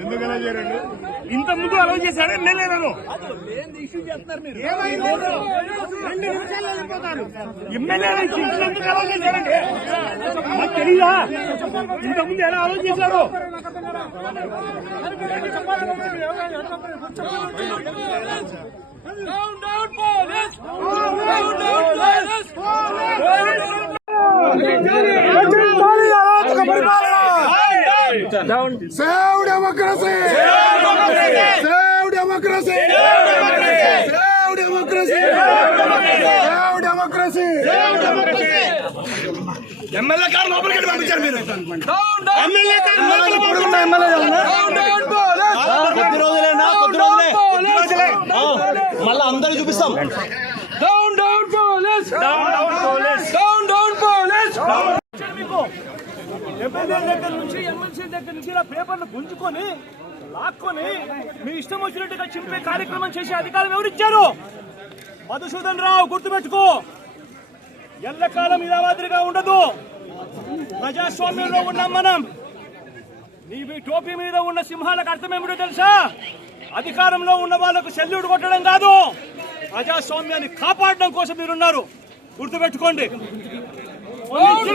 ఎందుకలా చేయండి? ఇంత ముందు అలౌ చేశాడు ఎమ్మెల్యేలను. ఎమ్మెల్యేలు ఎందుకు అలౌ చేశారండి? నాకు తెలీదా? ఇంత ముందు ఎలా అలౌ చేశారు? Save democracy! Save democracy! Save democracy! Save democracy! MLA గారు లోపలికి పంపించారు మీరు. ఎమ్మెల్యే గారు కొద్ది రోజులేనా? కొద్ది రోజులే మళ్ళీ అందరూ చూపిస్తాం. Down down police! Down down police! Down down police! MLA దగ్గర నుంచి ఎమ్మెల్సీ దగ్గర నుంచి ఇలా పేపర్లు గుంజుకొని లాక్కొని మీ ఇష్టం వచ్చినట్టుగా చింపే కార్యక్రమం చేసే అధికారం ఎవరిచ్చారు? మధుసూదన్ రావు, గుర్తుపెట్టుకో. ఎల్లకాలం ఇలా మాదిరిగా ఉండదు. ప్రజాస్వామ్యంలో ఉన్నాం మనం. నీ టోపీ మీద ఉన్న సింహాలకు అర్థం ఏమిటో తెలుసా? అధికారంలో ఉన్న వాళ్ళకు సెల్యూట్ కొట్టడం కాదు, ప్రజాస్వామ్యాన్ని కాపాడడం కోసం మీరున్నారు. గుర్తుపెట్టుకోండి. Police